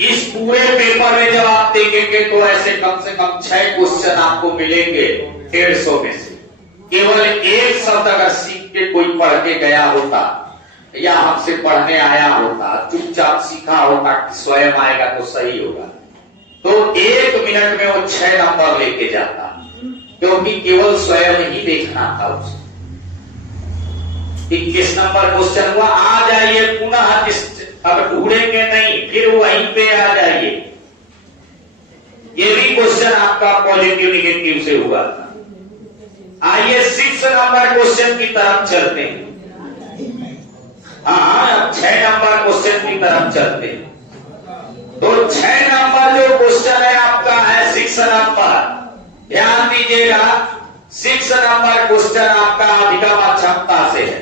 इस पूरे पेपर में जब आप देखेंगे तो ऐसे कम से कम 6 क्वेश्चन आपको मिलेंगे 150 में से। केवल एक शब्द अगर सीख के कोई पढ़ के गया होता या हमसे पढ़ने आया होता, चुपचाप सीखा होता कि स्वयं आएगा तो सही होगा, तो 1 मिनट में वो 6 नंबर लेके जाता, क्योंकि केवल स्वयं ही देखना था उसे। 21 नंबर क्वेश्चन हुआ, आ जाइए पुनः, अब ढूंढेंगे नहीं, फिर वहीं पे आ जाइए। ये भी क्वेश्चन आपका पॉजिटिव निगेटिव से हुआ था। आइए 6 नंबर क्वेश्चन की तरफ चलते हैं। हाँ, अब 6 नंबर क्वेश्चन की तरफ चलते हैं। तो 6 नंबर जो क्वेश्चन है आपका है 6 नंबर, ध्यान दीजिएगा। 6 नंबर क्वेश्चन आपका अधिगम अक्षमता से है।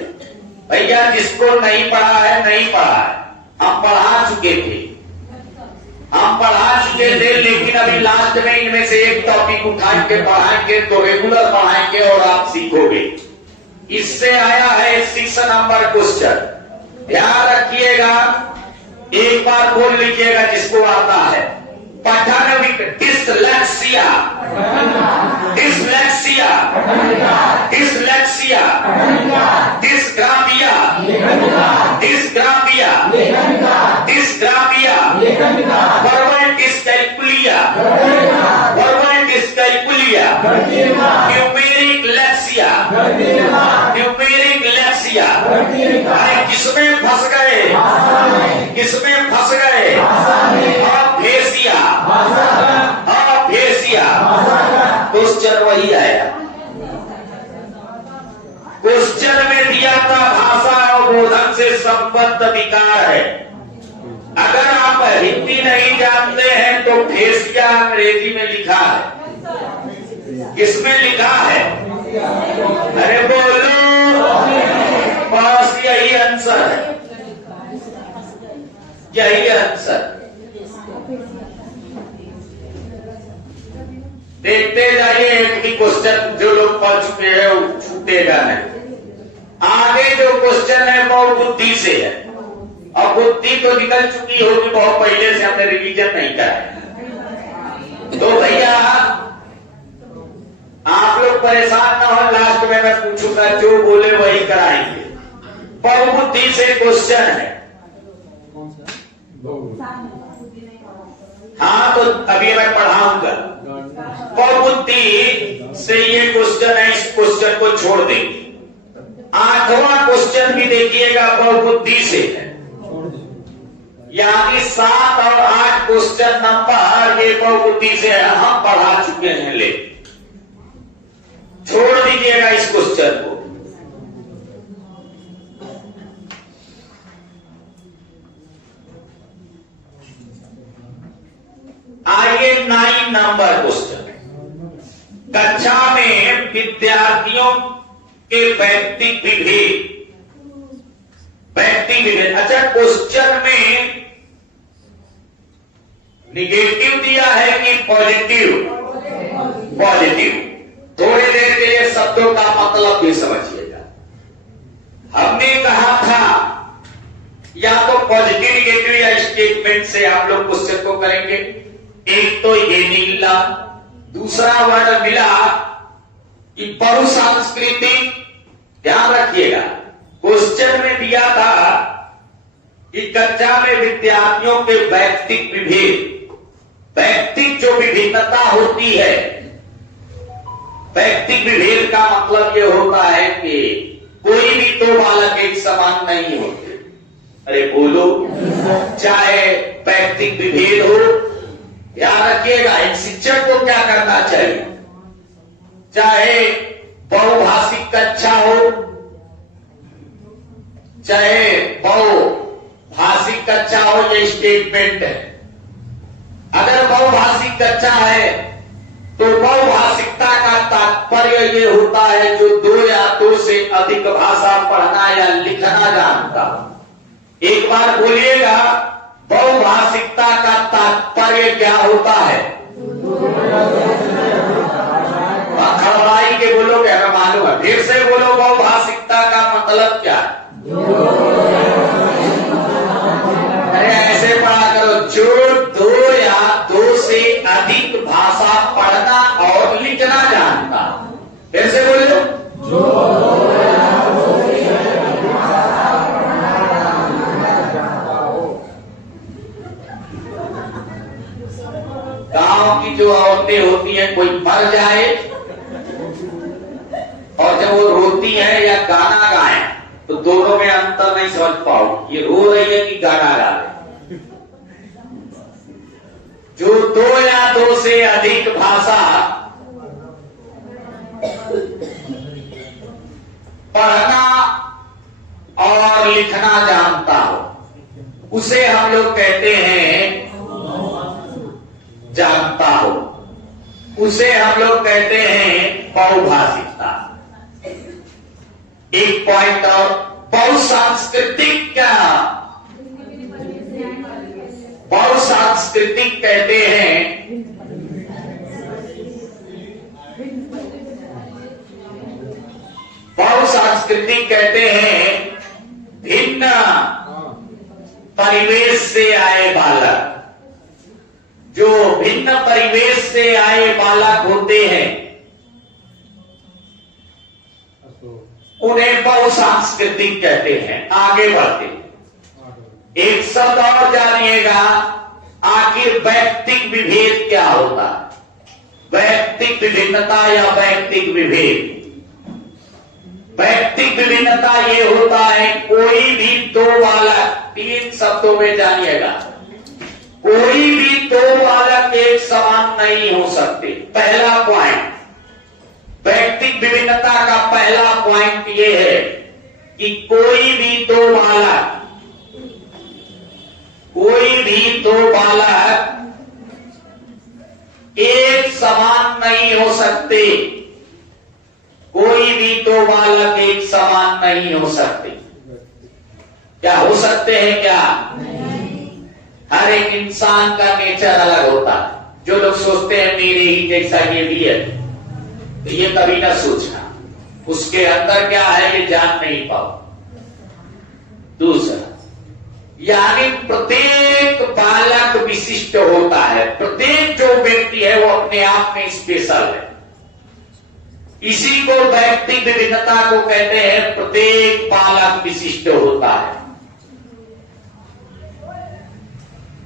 भैया जिसको नहीं पढ़ा है नहीं पढ़ा है, हम पढ़ा चुके थे, लेकिन अभी लास्ट में इनमें से एक टॉपिक उठा के पढ़ाएंगे तो रेगुलर पढ़ाएंगे और आप सीखोगे। इससे आया है 6 नंबर क्वेश्चन, ध्यान रखिएगा, एक बार बोल लीजिएगा जिसको आता है। पठन dyslexia, dyslexia, dyslexia, dysgraphia, dysgraphia, dysgraphia, verbal dyscalculia, verbal dyscalculia, numeric lexia, numeric lexia. अरे किसमें फंस गए, किसमें फंस गए? भेसिया, भेसिया। क्वेश्चन वही आया, क्वेश्चन में दिया था भाषा और बोधन से संबद्ध विकार है। अगर आप हिंदी नहीं जानते हैं तो भेसिया अंग्रेजी में लिखा है, किसमें लिखा है? अरे बोलो, बस यही आंसर है, यही आंसर। देखते जाइए, एक भी क्वेश्चन जो लोग पढ़ चुके हैं वो छूटेगा नहीं। आगे जो क्वेश्चन है वो बुद्धि से है, और बुद्धि तो निकल चुकी होगी बहुत पहले से, हमने रिवीजन नहीं करा। तो भैया आप लोग परेशान ना हो, लास्ट में मैं पूछूंगा, जो बोले वही कराएंगे। बहुबुद्धि से क्वेश्चन है। हाँ, तो अभी मैं पढ़ाऊंगा। बहुबुद्धि से ये क्वेश्चन है, इस क्वेश्चन को छोड़ देंगे। 8वां क्वेश्चन भी देखिएगा, बहुबुद्धि से है, यानी 7 और 8 क्वेश्चन नंबर ये बहुबुद्धि से है, हम पढ़ा चुके हैं। ले छोड़ दीजिएगा इस क्वेश्चन को। आइए 9 नंबर क्वेश्चन। कक्षा में विद्यार्थियों के व्यक्तिगत विभेद, व्यक्तिगत विभेद। अच्छा, क्वेश्चन में निगेटिव दिया है कि पॉजिटिव? पॉजिटिव। थोड़ी देर के लिए शब्दों का मतलब भी समझिएगा। हमने कहा था या तो पॉजिटिव निगेटिव या स्टेटमेंट से आप लोग क्वेश्चन को करेंगे। एक तो ये नहीं मिला, दूसरा वर्ड मिला कि बहुसांस्कृतिक। ध्यान रखिएगा, क्वेश्चन में दिया था कि कक्षा में विद्यार्थियों के व्यक्तिगत विभेद, व्यक्तिगत जो विभिन्नता होती है, व्यक्तिगत विभेद का मतलब ये होता है कि कोई भी दो बालक एक समान नहीं होते। अरे बोलो, चाहे व्यक्तिगत विभेद हो, ध्यान रखिएगा, एक शिक्षक को क्या करना चाहिए, चाहे बहुभाषिक कक्षा हो, चाहे बहुभाषिक कक्षा हो, ये स्टेटमेंट है। अगर बहुभाषिक कक्षा है तो बहुभाषिकता का तात्पर्य ये होता है जो 2 या 2 से अधिक भाषा पढ़ना या लिखना जानता। एक बार बोलिएगा, बहुभाषिकता का तात्पर्य क्या होता है? खड़बड़ाई के बोलो, क्या मैं मालूम है, फिर से बोलो, बहुभाषिकता का मतलब क्या है? अरे ऐसे पढ़ा करो, चुप कैसे बोले? गांव की जो औरतें होती हैं, कोई मर जाए और जब वो रोती है या गाना गाए तो दोनों में अंतर नहीं समझ पाओ, ये रो रही है कि गाना गा रही। जो 2 या 2 से अधिक भाषा पढ़ना और लिखना जानता हो उसे हम लोग कहते हैं जानता हो, उसे हम लोग कहते हैं बहुभाषिकता। एक पॉइंट और बहुसांस्कृतिक, क्या बहुसांस्कृतिक कहते हैं बहुसांस्कृतिक कहते हैं भिन्न परिवेश से आए बालक। जो भिन्न परिवेश से आए बालक होते हैं उन्हें बहुसांस्कृतिक कहते हैं। आगे बढ़ते एक शब्द और जानिएगा, आखिर वैयक्तिक विभेद क्या होता है? वैयक्तिक विभिन्नता या वैयक्तिक विभेद। वैयक्तिक विभिन्नता ये होता है कोई भी 2 बालक, 3 शब्दों में जानिएगा, कोई भी 2 बालक एक समान नहीं हो सकते। पहला पॉइंट वैयक्तिक विभिन्नता का पहला पॉइंट ये है कि कोई भी 2 बालक एक समान नहीं हो सकते। कोई भी 2 बालक एक समान नहीं हो सकते। क्या हो सकते हैं? क्या? हर एक इंसान का नेचर अलग होता है। जो लोग सोचते हैं मेरे ही जैसा ये भी है, तो ये कभी ना सोचना, उसके अंदर क्या है ये जान नहीं पाओ। दूसरा, यानी प्रत्येक बालक विशिष्ट होता है। प्रत्येक जो व्यक्ति है वो अपने आप में स्पेशल है। इसी को वैयक्तिक विभिन्नता को कहते हैं। प्रत्येक बालक विशिष्ट होता है।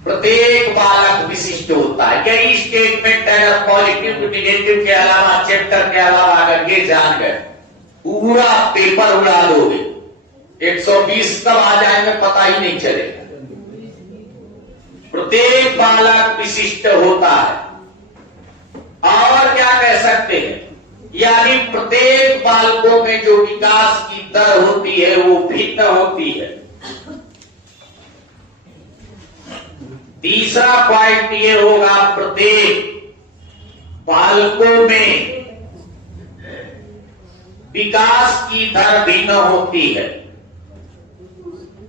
प्रत्येक बालक विशिष्ट होता है। कई स्टेटमेंट अगर पॉजिटिव निगेटिव के अलावा, चैप्टर के अलावा अगर ये जान गए, पूरा पेपर उड़ा दोगे। 120 कब आ जाएंगे पता ही नहीं चलेगा। प्रत्येक बालक विशिष्ट होता है। और क्या कह सकते हैं, यानी प्रत्येक बालकों में जो विकास की दर होती है वो भिन्न होती है। तीसरा पॉइंट ये होगा, प्रत्येक बालकों में विकास की दर भिन्न होती है।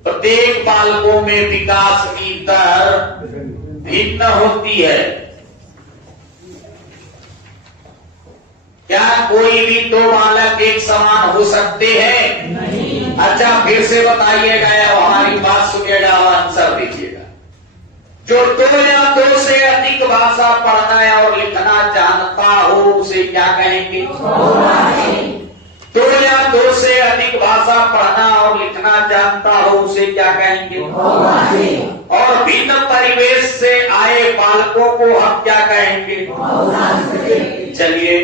प्रत्येक बालकों में विकास की दर भिन्न होती है। क्या कोई भी 2 बालक एक समान हो सकते हैं? नहीं। अच्छा, फिर से बताइएगा या हमारी बात सुनिएगा और आंसर दीजिएगा। जो 2 या 2 से अधिक भाषा पढ़ना और लिखना जानता हो उसे क्या कहेंगे? 2 या 2 से अधिक भाषा पढ़ना और लिखना जानता हो उसे क्या कहेंगे? और भिन्न परिवेश से आए बालकों को हम क्या कहेंगे? चलिए,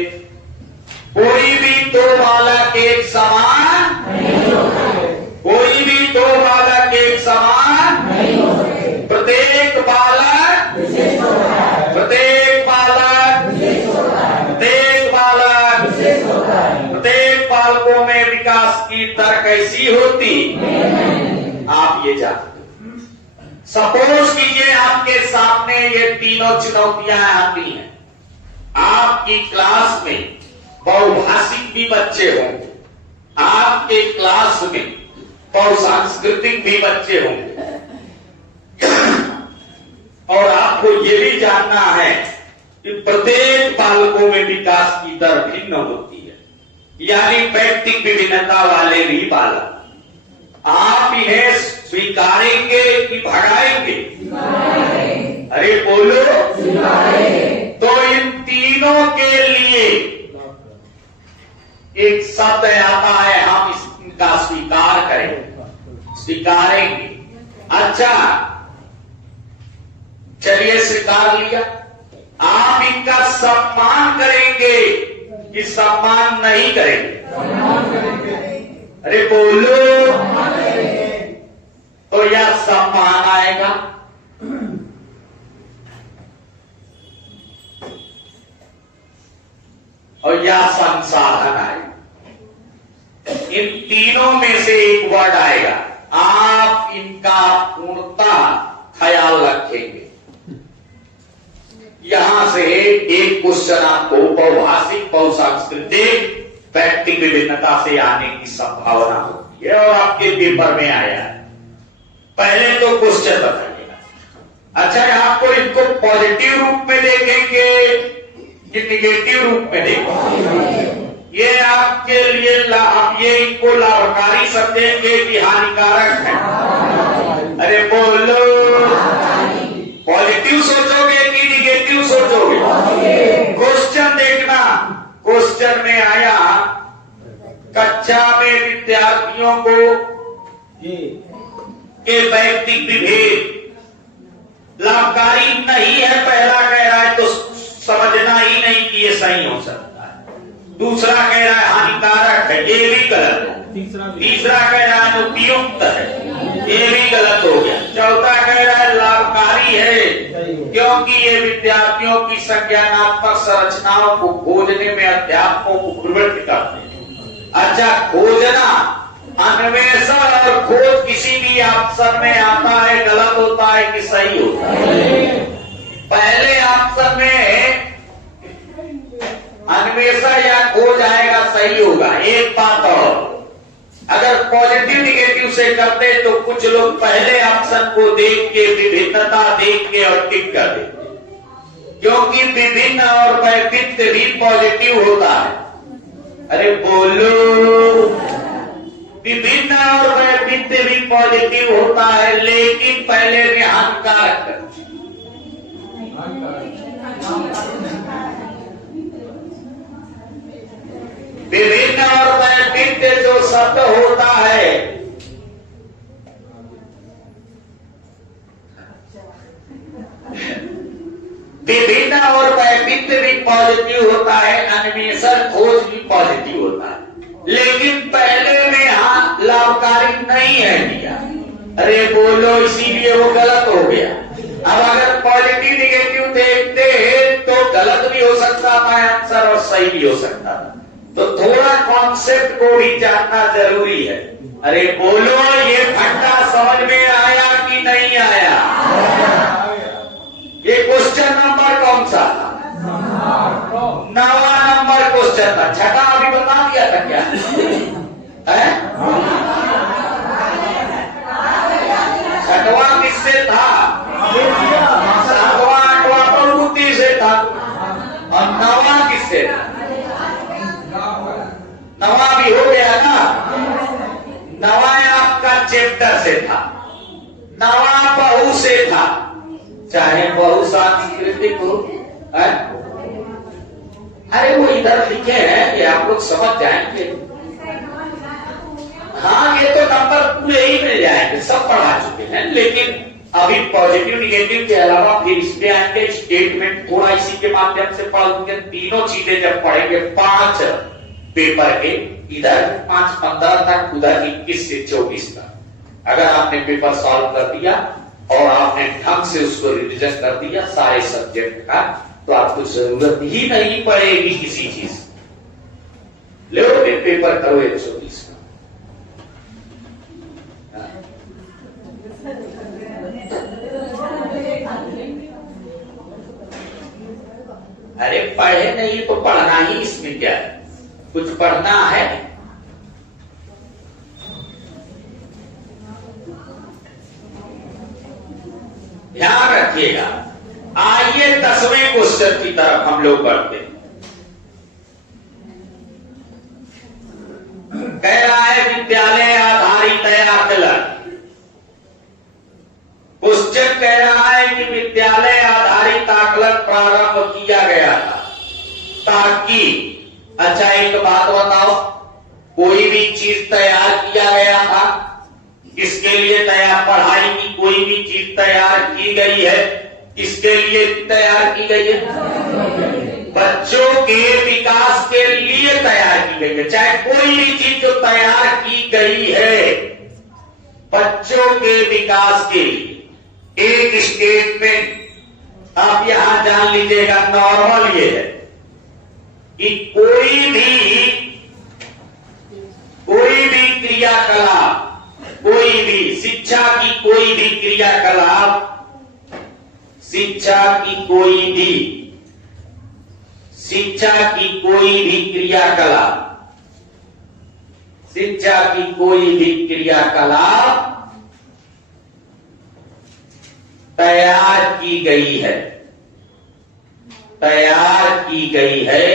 कोई भी 2 बालक एक समान नहीं होते। कोई भी 2 बालक एक समान नहीं होते। प्रत्येक बालक विशेष होता है। प्रत्येक बालक विशेष होता है। प्रत्येक बालक विशेष होता है। प्रत्येक बालकों में विकास की दर कैसी होती आप ये जानते। सपोज कीजिए आपके सामने ये तीनों चुनौतियां आती हैं। आपकी क्लास में बहुभाषिक भी बच्चे होंगे, आपके क्लास में बहुसांस्कृतिक भी बच्चे होंगे, और आपको ये भी जानना है कि प्रत्येक बालकों में विकास की दर भिन्न होती है, यानी वैयक्तिक विभिन्नता वाले भी बालक। आप इन्हें स्वीकारेंगे कि भगाएंगे? अरे बोलो। तो इन तीनों के लिए एक शब्द आता है, हम इसका स्वीकार करें, स्वीकारेंगे। अच्छा चलिए स्वीकार लिया। आप इनका सम्मान करेंगे कि सम्मान नहीं करेंगे? अरे बोलो। तो यह सम्मान आएगा, और यह संसाधन आएगा। इन तीनों में से एक वर्ड आएगा, आप इनका पूर्णतः ख्याल रखेंगे। यहां से एक क्वेश्चन आपको बहुभाषिक बहुसांस्कृतिक व्यक्ति विभिन्नता से आने की संभावना होती है, और आपके पेपर में आया है। पहले तो क्वेश्चन बताइएगा। अच्छा आपको इनको पॉजिटिव रूप में देखेंगे कि निगेटिव रूप में देखेंगे? ये आपके लिए आप ये इनको लाभकारी समझेंगे कि हानिकारक है? अरे बोलो। पॉजिटिव सोचोगे कि निगेटिव सोचोगे? क्वेश्चन देखना, क्वेश्चन में आया कक्षा में विद्यार्थियों को के वैयक्तिक विभेद लाभकारी नहीं है, पहला कह रहा है तो समझना ही नहीं कि ये सही हो सकता है। दूसरा कह रहा है हानिकारक है, ये भी गलत है। तीसरा कह रहा है उपयुक्त है, ये भी गलत हो गया। चौथा कह रहा है लाभकारी है क्योंकि ये विद्यार्थियों की संज्ञानात्मक संरचनाओं को खोजने में अध्यापकों को प्रवृत्त करते हैं। अच्छा खोजना, अन्वेषण और खोज किसी भी ऑप्शन में आता है, गलत होता है कि सही होता है? पहले ऑप्शन में अन्वेषण या खोज आएगा, सही होगा। एक बात और, अगर पॉजिटिव निगेटिव से करते तो कुछ लोग पहले ऑप्शन को देख के विभिन्नता देख के और टिक कर देते, क्योंकि विभिन्न और वैविध्य भी पॉजिटिव होता है। अरे बोलो। विभिन्न और वैविध्य भी पॉजिटिव होता है, लेकिन पहले में हानिकारक है। विभिन्न और वैविध्य जो शब्द होता है, विभिन्न और वैविध्य भी पॉजिटिव होता है, अन्वेषण खोज भी पॉजिटिव होता है, लेकिन पहले में लाभकारी नहीं है दिया। अरे बोलो, इसीलिए वो गलत हो गया। अब अगर पॉजिटिव निगेटिव देखते हैं तो गलत भी हो सकता था आंसर और सही भी हो सकता था, तो थोड़ा कॉन्सेप्ट को भी जानना जरूरी है। अरे बोलो, ये फंडा समझ में आया कि नहीं आया? ये क्वेश्चन नंबर कौन सा था? 9वां नंबर क्वेश्चन था। छठा अभी बता दिया था क्या है? 6वां किससे था? 7वां 8वां तो बुद्धि से था, और 9वां किससे था? 9वां भी हो गया ना। 9वां आपका चैप्टर से था, 9वां बहु से था, चाहे बहु सांस्कृतिक हो। अरे वो इधर लिखे हैं कि आप लोग समझ जाएंगे। हाँ ये तो नंबर पूरे ही मिल जाएंगे, सब पढ़ा चुके हैं, लेकिन अभी पॉजिटिव निगेटिव के अलावा फिर इसमें आएंगे स्टेटमेंट, थोड़ा इसी के माध्यम से पढ़ेंगे। तीनों चीजें जब पढ़ेंगे 5 पेपर के, इधर 5-15 तक, उधर 21 से 24 तक, अगर आपने पेपर सॉल्व कर दिया और आपने ढंग से उसको रिविजन कर दिया सारे सब्जेक्ट का, तो आपको जरूरत ही नहीं पड़ेगी किसी चीज। लो पेपर करो 120 का। अरे पढ़े नहीं तो पढ़ना ही, इसमें क्या है? कुछ पढ़ना है। ध्यान रखिएगा। आइए 10वें क्वेश्चन की तरफ हम लोग बढ़ते हैं। कह रहा है विद्यालय आधारित आकलन। क्वेश्चन कह रहा है कि विद्यालय आधारित आकलन प्रारंभ किया गया था ताकि अच्छा एक बात बताओ, कोई भी चीज तैयार किया गया था, किसके लिए तैयार? पढ़ाई की कोई भी चीज तैयार की गई है, किसके लिए तैयार की गई है? बच्चों के विकास के लिए तैयार की गई है। चाहे कोई भी चीज जो तैयार की गई है बच्चों के विकास के लिए। एक स्टेटमेंट आप यहां जान लीजिएगा, नॉर्मल ये है कि कोई भी क्रियाकलाप, कोई भी शिक्षा की कोई भी क्रियाकलाप, शिक्षा की कोई भी क्रियाकलाप तैयार की गई है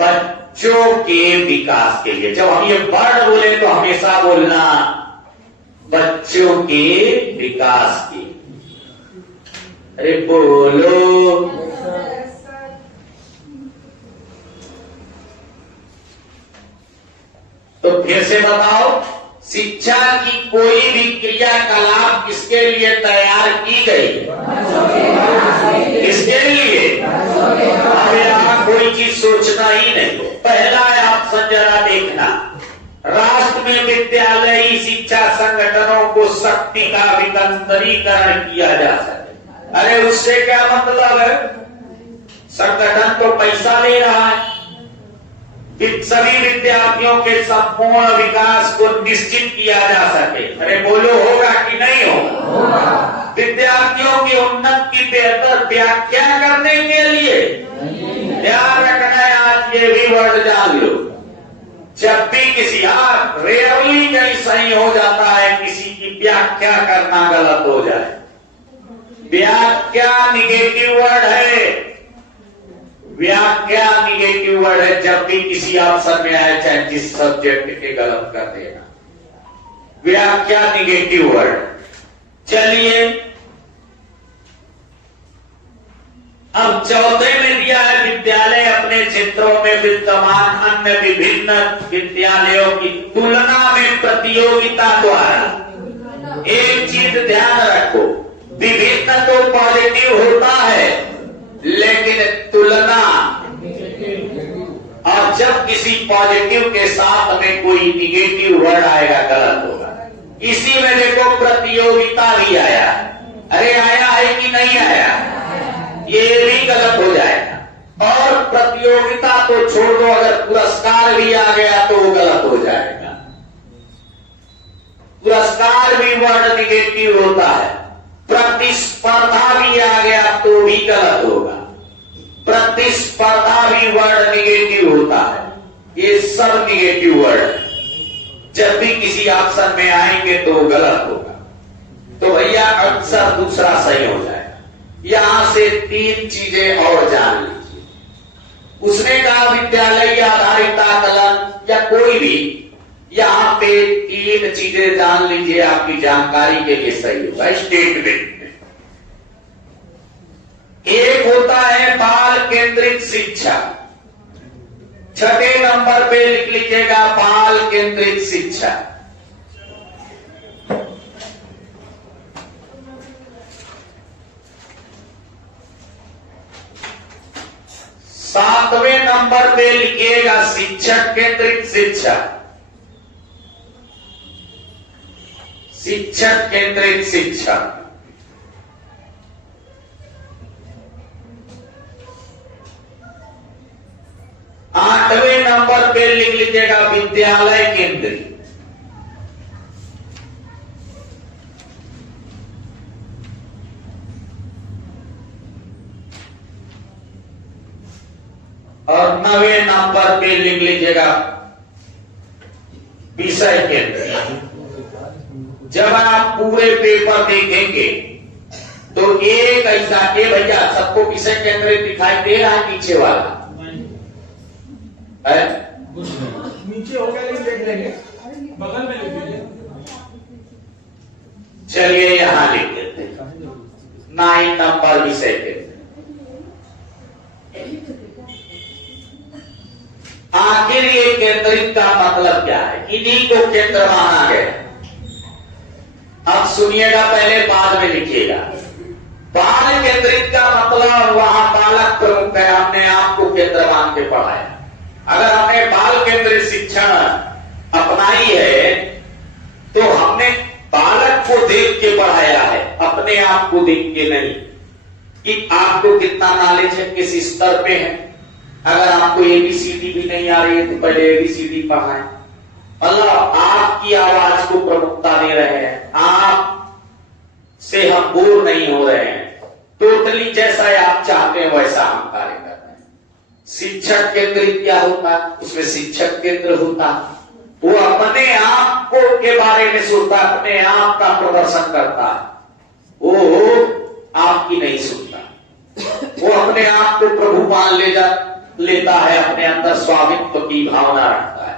बच्चों के विकास के लिए। जब हम ये वर्ड बोले तो हमेशा बोलना बच्चों के विकास के। अरे बोलो। तो फिर से बताओ, शिक्षा की कोई भी क्रियाकलाप किसके लिए तैयार की गई? किसके लिए? अब यहां कोई चीज सोचना ही नहीं। पहला ऑप्शन जरा देखना, राष्ट्र में विद्यालयी शिक्षा संगठनों को शक्ति का विकेंद्रीकरण किया जा सके। अरे उससे क्या मतलब है? संगठन तो पैसा ले रहा है, सभी विद्यार्थियों के संपूर्ण विकास को निश्चित किया जा सके। अरे बोलो, होगा कि नहीं होगा? विद्यार्थियों की उन्नति की बेहतर व्याख्या करने के लिए ध्यान रखना है। आज ये भी वर्ड जान लो, जब भी किसी रेयरली कहीं सही हो जाता है किसी की व्याख्या करना गलत हो जाए। व्याख्या निगेटिव वर्ड है, व्याख्या निगेटिव वर्ड है। जब भी किसी ऑप्शन में आए, चाहे जिस सब्जेक्ट के, गलत कर देना। व्याख्या निगेटिव वर्ड। चलिए अब चौथे में दिया है, विद्यालय अपने क्षेत्रों में विद्यमान अन्य विभिन्न विद्यालयों की तुलना में प्रतियोगिता द्वारा। एक चीज ध्यान रखो, विभिन्न तो पॉजिटिव होता है, लेकिन तुलना, और जब किसी पॉजिटिव के साथ में कोई निगेटिव वर्ड आएगा गलत होगा। इसी में देखो प्रतियोगिता भी आया। अरे आया है कि नहीं आया? ये भी गलत हो जाएगा। और प्रतियोगिता तो छोड़ दो, अगर पुरस्कार भी आ गया तो वो गलत हो जाएगा। पुरस्कार भी वर्ड निगेटिव होता है। प्रतिस्पर्धा भी आ गया तो भी गलत होगा। प्रतिस्पर्धा भी वर्ड निगेटिव होता है। ये सब निगेटिव वर्ड है, जब भी किसी ऑप्शन में आएंगे तो गलत होगा। तो भैया आंसर दूसरा सही हो जाएगा। यहां से तीन चीजें और जान लीजिए। उसने कहा विद्यालय आधारित आकलन या कोई भी, यहां पे तीन चीजें जान लीजिए, आपकी जानकारी के लिए सही होगा। स्टेटमेंट में एक होता है बाल केंद्रित शिक्षा। छठे नंबर पे लिख लीजिएगा बाल केंद्रित शिक्षा। सातवें नंबर पे लिखिएगा शिक्षक केंद्रित शिक्षा। शिक्षक केंद्रित शिक्षा। आठवें नंबर पे लिख लीजिएगा विद्यालय केंद्रित। और 9वें नंबर पे लिख लीजिएगा विषय केंद्रित। जब आप पूरे पेपर देखेंगे तो एक ऐसा के भैया सबको विषय केंद्रित दिखाई दे रहा है नीचे वाला है? नीचे हो गया लेकिन देख लेंगे, बगल में लिख लीजिए। चलिए यहां लिख देते हैं 9 नंबर विषय केंद्रित। आखिर ये केंद्रित का मतलब क्या है? इन्हीं को केंद्र माना गया। अब सुनिएगा, पहले बाद में लिखिएगा। बाल केंद्रित का मतलब वहां बालक प्रमुख है, हमने आपको केंद्र मान के पढ़ाया। अगर हमने बाल केंद्रित शिक्षा अपनाई है तो हमने बालक को देख के पढ़ाया है, अपने आप को देख के नहीं कि आपको कितना नॉलेज है, किस स्तर पे है। अगर आपको एबीसीडी भी नहीं आ रही है तो पहले एबीसीडी पढ़ाएं। मतलब आपकी आवाज को प्रमुखता दे रहे हैं, आप से हम बोर नहीं हो रहे हैं, टोटली जैसा आप चाहते हैं वैसा हम कार्य कर रहे हैं। शिक्षक केंद्रित क्या होता है? उसमें शिक्षक केंद्र होता है, वो अपने आप को के बारे में सोचता है, अपने आप का प्रदर्शन करता है, वो आपकी नहीं सुनता। वो अपने आप को प्रभु मान लेता है, अपने अंदर स्वामित्व की भावना रखता है।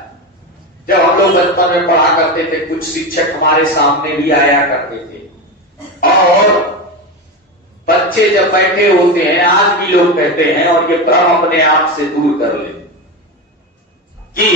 जब हम लोग बचपन में पढ़ा करते थे, कुछ शिक्षक हमारे सामने भी आया करते थे और बच्चे जब बैठे होते हैं, आज भी लोग कहते हैं और ये भ्रम अपने आप से दूर कर ले कि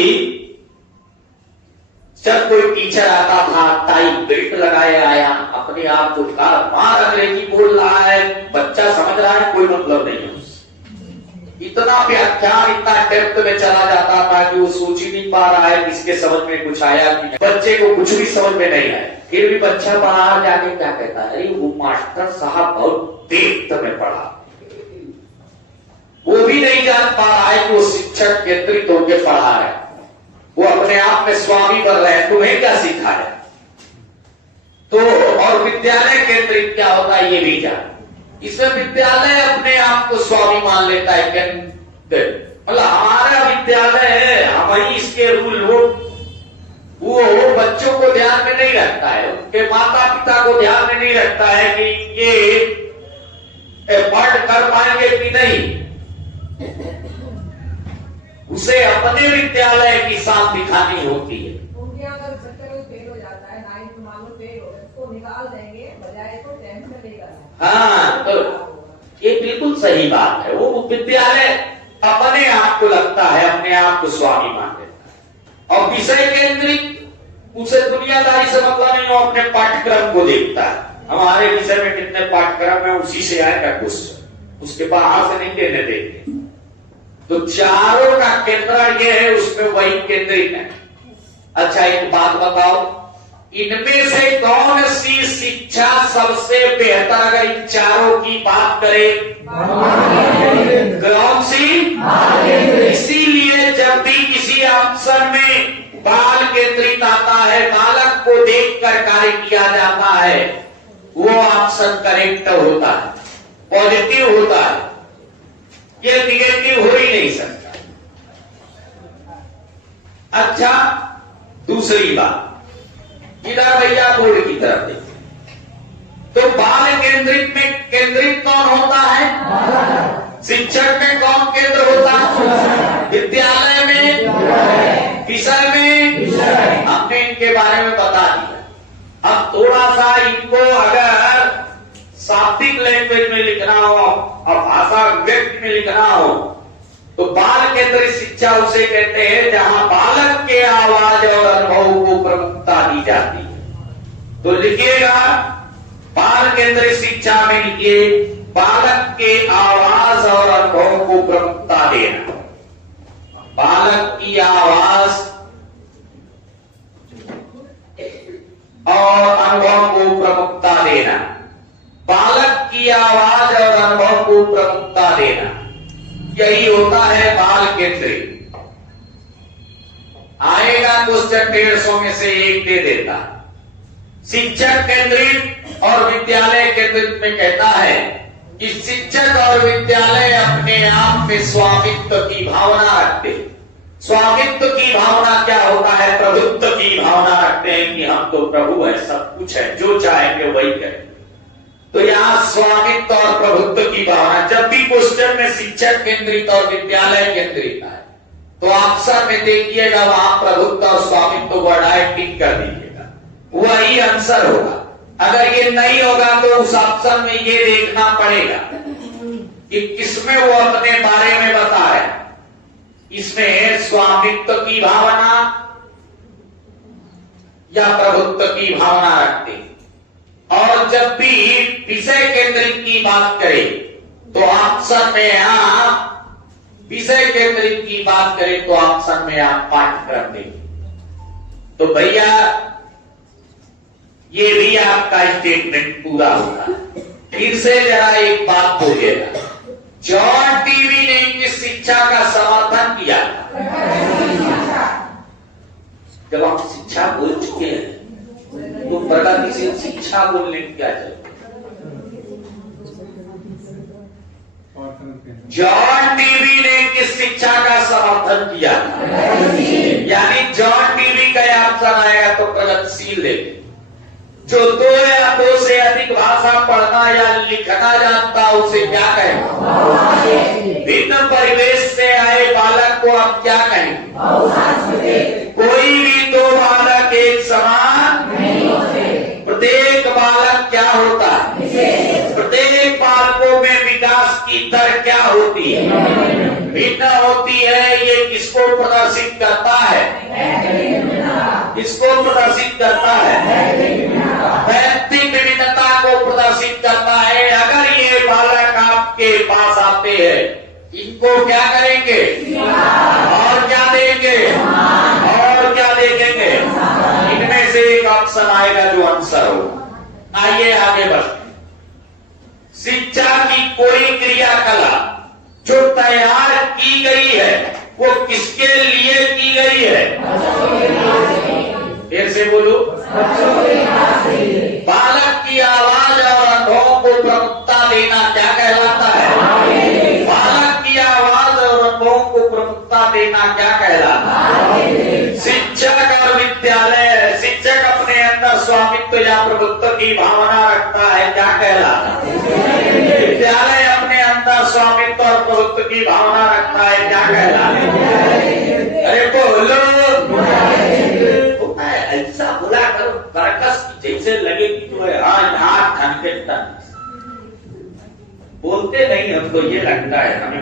जब कोई टीचर आता था, टाई बेल्ट लगाए आया, अपने आप को मार अंग्रेजी बोल रहा है, बच्चा समझ रहा है, कोई मतलब नहीं है उससे। इतना व्याख्यान इतना डेप्थ में चला जाता था कि वो सोच ही नहीं पा रहा है किसके समझ में कुछ आया कि बच्चे को कुछ भी समझ में नहीं आया। फिर भी बच्चा बाहर जाके क्या कहता है, अरे वो मास्टर साहब बहुत डेप्थ में पढ़ा। वो भी नहीं जान पा रहा है कि वो शिक्षक केंद्रित होकर पढ़ा है, वो अपने आप में स्वामी बन रहे हैं। तुम्हें क्या सिखाया? तो और विद्यालय केंद्रित क्या होता है ये भी जान। इसमें विद्यालय अपने आप को स्वामी मान लेता है, मतलब हमारा विद्यालय है, हम ही इसके रूल। वो बच्चों को ध्यान में नहीं रखता है, उनके माता पिता को ध्यान में नहीं रखता है कि ये पढ़ कर पाएंगे कि नहीं। उसे अपने विद्यालय की शान दिखानी होती है। उनके अगर बच्चा कोई फेल हो जाता है, 9th मान लो फेल हो गया, उसको निकाल देंगे, बजाय तो 10th में लेकर आए। हाँ, तो ये बिल्कुल सही बात है। वो विद्यालय अपने आप को लगता है, अपने आप को स्वामी मान लेता है। और विषय केंद्रित उसे दुनियादारी से मतलब नहीं, वो अपने पाठ्यक्रम को देखता है। हमारे विषय में कितने पाठ्यक्रम है, उसी से आएगा क्वेश्चन, उसके बाहर से नहीं देने देते। तो चारों का केंद्र ये है, उसमें वही केंद्रित है। अच्छा एक बात बताओ, इनमें से कौन सी शिक्षा सबसे बेहतर, अगर इन चारों की बात करें, कौन सी? इसीलिए जब भी किसी ऑप्शन में बाल केंद्रित आता है, बालक को देखकर कार्य किया जाता है, वो ऑप्शन करेक्ट होता है, पॉजिटिव होता है। ये निगेटिव हो ही नहीं सकता। अच्छा दूसरी बात, इधर भैया बोर्ड की तरफ देखिए, तो बाल केंद्रित में केंद्रित कौन होता है? शिक्षक में कौन केंद्र होता है? विद्यालय में, विषय में। हमने इनके बारे में बता दिया। अब थोड़ा सा इनको अगर शाब्दिक लैंग्वेज में लिखना हो और भाषा व्यक्ति में लिखना हो तो बाल केंद्रित शिक्षा उसे कहते हैं जहां बालक के आवाज और अनुभव को प्रमुखता दी जाती है। तो लिखिएगा, बाल केंद्रित शिक्षा में लिखिए, बालक के आवाज और अनुभव को प्रमुखता देना। बालक की आवाज और अनुभव को प्रमुखता देना। बालक की आवाज और अनुभव को प्रमुखता देना, यही होता है बाल केंद्रित। आएगा क्वेश्चन 150 में से एक दे देता। शिक्षक केंद्रित और विद्यालय केंद्रित में कहता है कि शिक्षक और विद्यालय अपने आप में स्वामित्व की भावना रखते हैं। स्वामित्व की भावना क्या होता है? प्रभुत्व की भावना रखते हैं कि हम तो प्रभु है, सब कुछ है, जो चाहेंगे वही करेंगे। तो यहाँ स्वामित्व और प्रभुत्व की भावना, जब भी क्वेश्चन में शिक्षक केंद्रित और विद्यालय केंद्रित है तो ऑप्शन में देखिएगा वहां प्रभुत्व और स्वामित्व को हटाए टिक कर दीजिएगा, वही आंसर होगा। अगर ये नहीं होगा तो उस ऑप्शन में ये देखना पड़ेगा कि किसमें वो अपने बारे में बता रहे हैं। इसमें स्वामित्व की भावना या प्रभुत्व की भावना रखते हैं। और जब भी विषय केंद्रित की बात करें तो ऑप्शन में आप विषय केंद्रित की बात करें तो ऑप्शन में आप पाठ्यक्रम देंगे। तो भैया ये भी आपका स्टेटमेंट पूरा होगा। फिर से जरा एक बात बोलिएगा, जॉन टीवी ने किस शिक्षा का समर्थन किया? जब हम शिक्षा बोल चुके हैं तो प्रगतिशील शिक्षा बोलने की क्या जरूरत? जॉन टीवी ने किस शिक्षा का समर्थन किया? यानी जॉन टीवी का ऑप्शन आएगा तो प्रगतिशील देंगे। जो 2 या 2 से अधिक भाषा पढ़ना या लिखना जानता उसे क्या कहें? भिन्न परिवेश से आए बालक को आप क्या कहें? कोई भी 2 बालक एक समान नहीं होते। प्रत्येक बालक क्या होता है? प्रत्येक बालकों में विकास की दर क्या होती है? भिन्न होती है। ये किसको प्रदर्शित करता है? किसको प्रदर्शित करता है? व्यक्ति विविधता को प्रदर्शित करता है। अगर ये बालक आपके पास आते हैं, इनको क्या करेंगे और क्या देंगे और क्या देखेंगे? इनमें से एक ऑप्शन आएगा जो आंसर होगा। आइए आगे बढ़ते। शिक्षा की कोई क्रियाकला जो तैयार की गई है वो किसके लिए की गई है? फिर से बोलो। बालक की आवाज और अनुभवों को प्रमुखता देना क्या कहलाता है? बालक की आवाज और अनुभवों को प्रमुखता देना क्या कहलाता है? शिक्षक और विद्यालय, शिक्षक अपने अंदर स्वामित्व या प्रभुत्व की भावना रखता है, क्या कहलाता है? विद्यालय अपने अंदर स्वामित्व और प्रभुत्व की भावना रखता है, क्या कहलाता है? अरे बोलो। ऐसा बोला करो बरकस की जैसे लगे कि जो है हाँ ठन के टन बोलते नहीं, हमको ये लगता है हमें